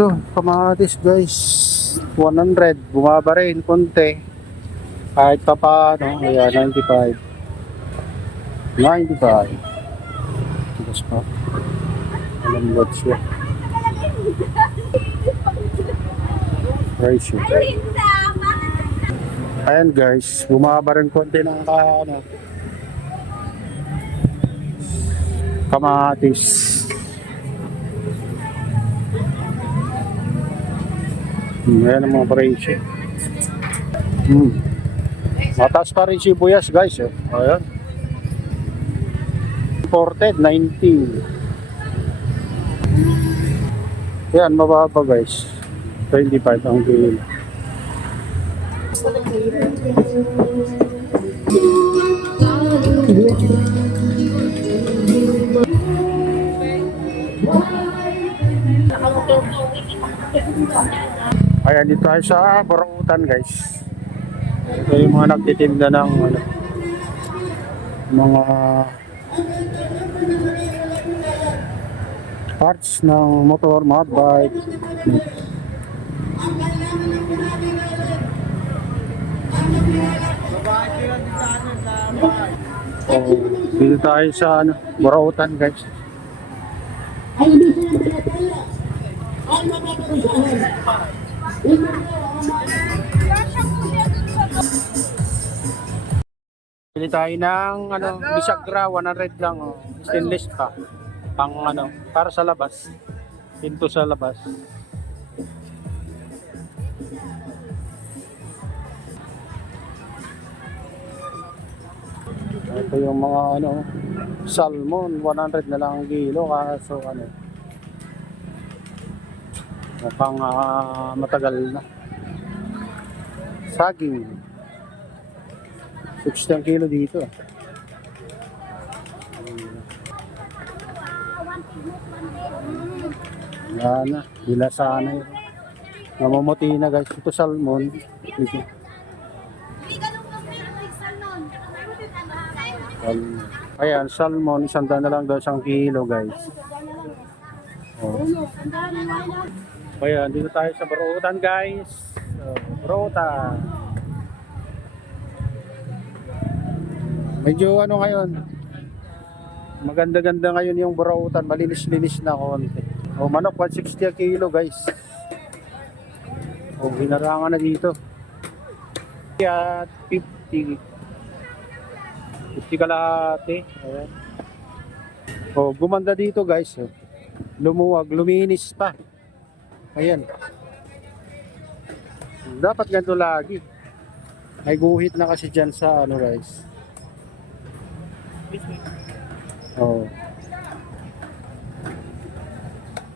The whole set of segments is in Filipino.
Ito, kamatis guys. 100. Bumaba rin konti. Kahit pa paano. Ayan, 95. 95. Tigas pa. Malambot siya. Price yun. Ayan guys. Bumaba rin konti ng kamatis. Ayan ang mga presyo. Mataas pa rin sibuyas guys. Ayan. Imported 19. Ayan, mababa guys. 25 ang kilo. Ayan, dito tayo sa Burautan guys. Ito yung mga nagtitinda ng mga parts ng motor, mga bike. So, dito tayo sa Burautan guys. Pili tayo ng bisagra, 100 lang, stainless pa. Pang para sa labas. Pinto sa labas. Ito yung mga salmon, 100 na lang ang kilo, kaso mukhang matagal na. Saging 60 ang kilo dito. Yan na, bila sana yun. Namumuti na guys. Ito salmon. Ito. Ayan, salmon. 100 na lang daw isang kilo guys. Oh. Ayan, dito tayo sa Burautan guys. Burautan. Medyo ngayon. Maganda-ganda ngayon yung Burautan. Malinis-linis na konti. O manok, 160 kilo guys. O hinarangan na dito. At 50 kalahati. Ayan. O gumanda dito guys. Lumuwag, luminis pa. Ayan. Dapat ganito lagi. May guhit na kasi dyan sa guys. Oh.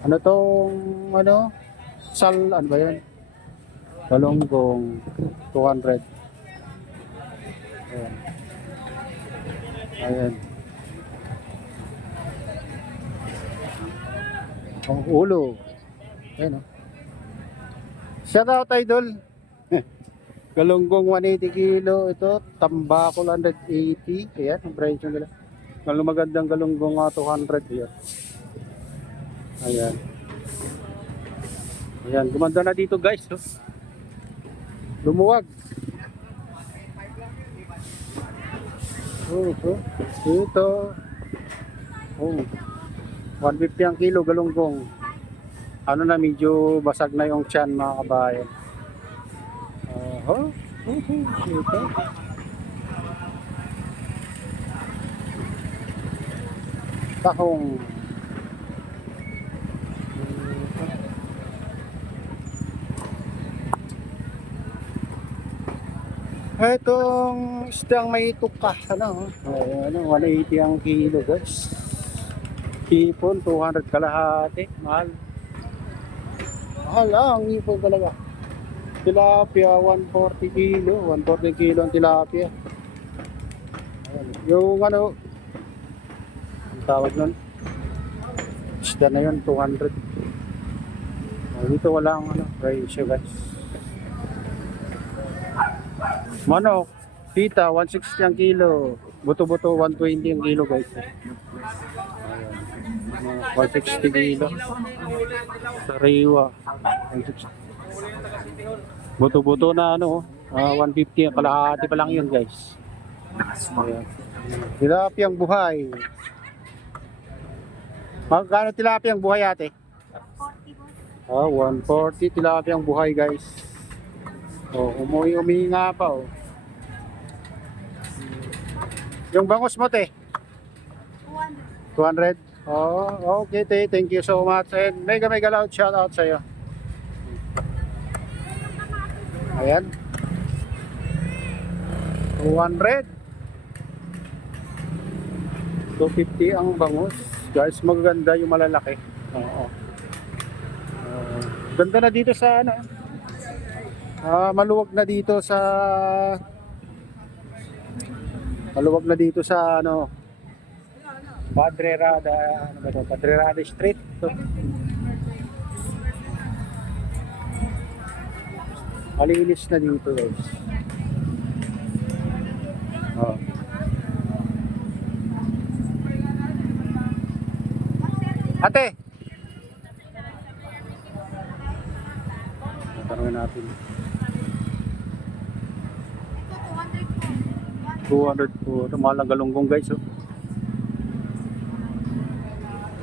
Ano tong ano ba yan? Galunggong 200. Ayan. Ayan. Ang ulo. Ayan Shout out idol. Galunggong 180 kilo. Ito, tambakol 180. Ayan, ang presyo nila. Magandang galunggong 200 yan. Ayan. Ayan, gumanda na dito guys. Lumuwag. Ito. 150 ang kilo galunggong. Na medyo basag na yung tiyan mga kabayan. Ito. Tahong. Itong isdang may tuka, 180 ang kilo guys. Hipon, 200 kalahati, mahal. Mahal ang hipon talaga. Tilapia, 140 kilo, 140 kilo ang tilapia. Yung ang tawag nun, isda na yun, 200. Dito wala ang presyo guys. Manok, pita, 160 ang kilo. Buto-buto, 120 ang kilo guys. Ayan. 160 kilo. Sariwa. 160. Buto-buto na ano, 150. Kalahati pa lang yun guys. Ayan. Tilapiyang buhay. Magkano tilapiyang buhay ate? 140 tilapiyang buhay guys. Umihinga pa oh. Yung bangus mo te? 200. Okay te, thank you so much. And mega loud shout out sa'yo. Ayan. 200. 250 ang bangus. Guys, magaganda yung malalaki. Oo. Ganda na dito sa ano. Maluwag na dito sa ano Padre Rada, ano ba ito? Padre Rada Street to. Malinis na dito guys. Ate, tanongin natin. 200 po. Ito mahal ng galunggong guys. Oh.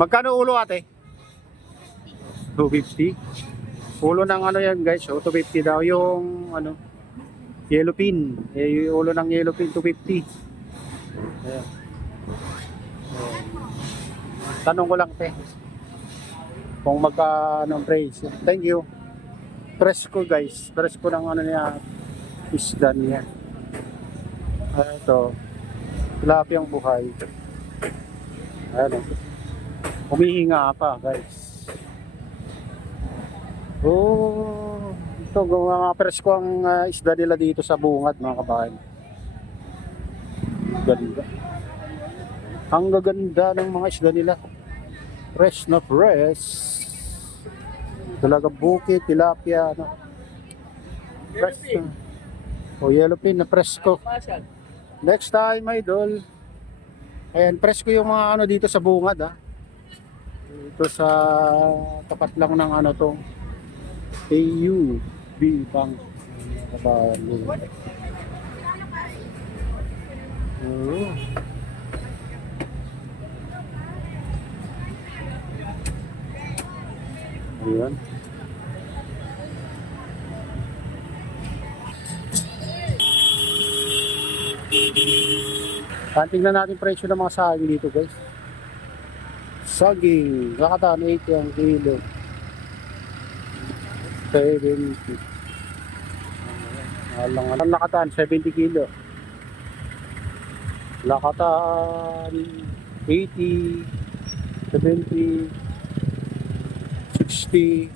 Magkano ulo ate? 250. Ulo ng ano yan guys. 250 daw yung ano, yellow pin. Yung ulo ng yellow pin 250. Ayan. Tanong ko lang te. Kung magkano ang price. Thank you. Presko guys. Presko ng ano niya. Isda niya. Ito. Tilapiyang buhay. Ayan. Humihinga pa guys. Ito mga presko ang isda nila dito sa bungad mga kabayan. Ganda. Ang gaganda ng mga isda nila. Fresh na fresh. Talaga bukit, tilapia, ano. Fresh na. Yellowfin na presko. Next time, idol. Ayan, presko yung mga ano dito sa bungad, ha. Ito sa tapat lang ng ano to. AUB Bank. Ayan. Tingnan natin presyo ng mga saging dito guys. Saging, Lakatan 80 ang kilo. 70. Ang Lakatan 70 kilo. Lakatan 80, 70, 60.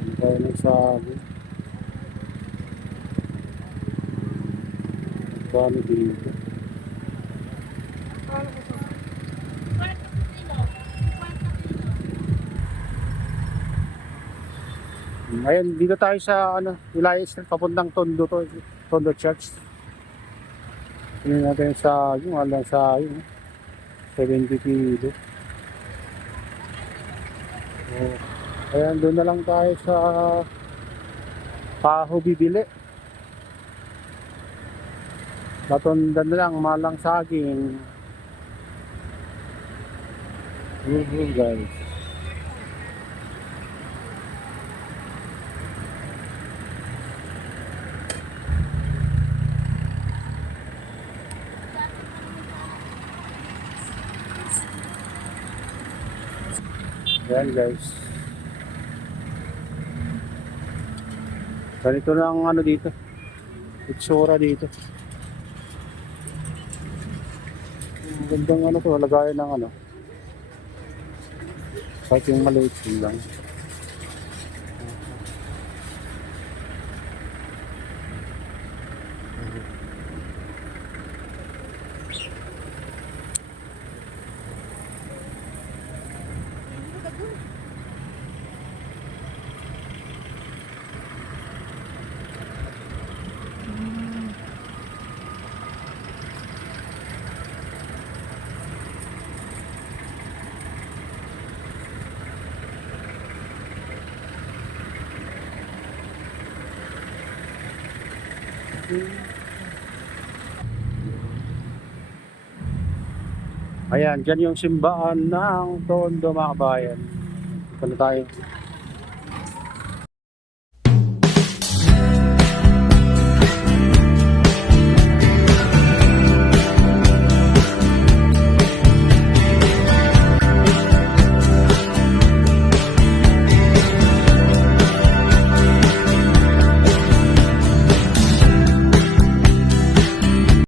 Hindi tayo nagsabi. Kano dito? Ngayon, dito tayo sa ano, Wilaya Street, papuntang Tondo to, Tondo Church. Tingnan natin sa yung alang sa 70 kilo. Ayan, doon na lang tayo sa Paho bibili. Matundan na lang, malang saging. Guys. Ayan guys. Ganito na ang ano dito. Itsura dito. Gandang ano to, lagayan ng ano. Kahit yung maliit lang. Ayan, dyan yung simbaan ng Tondo mga kabayan. Dito na tayo.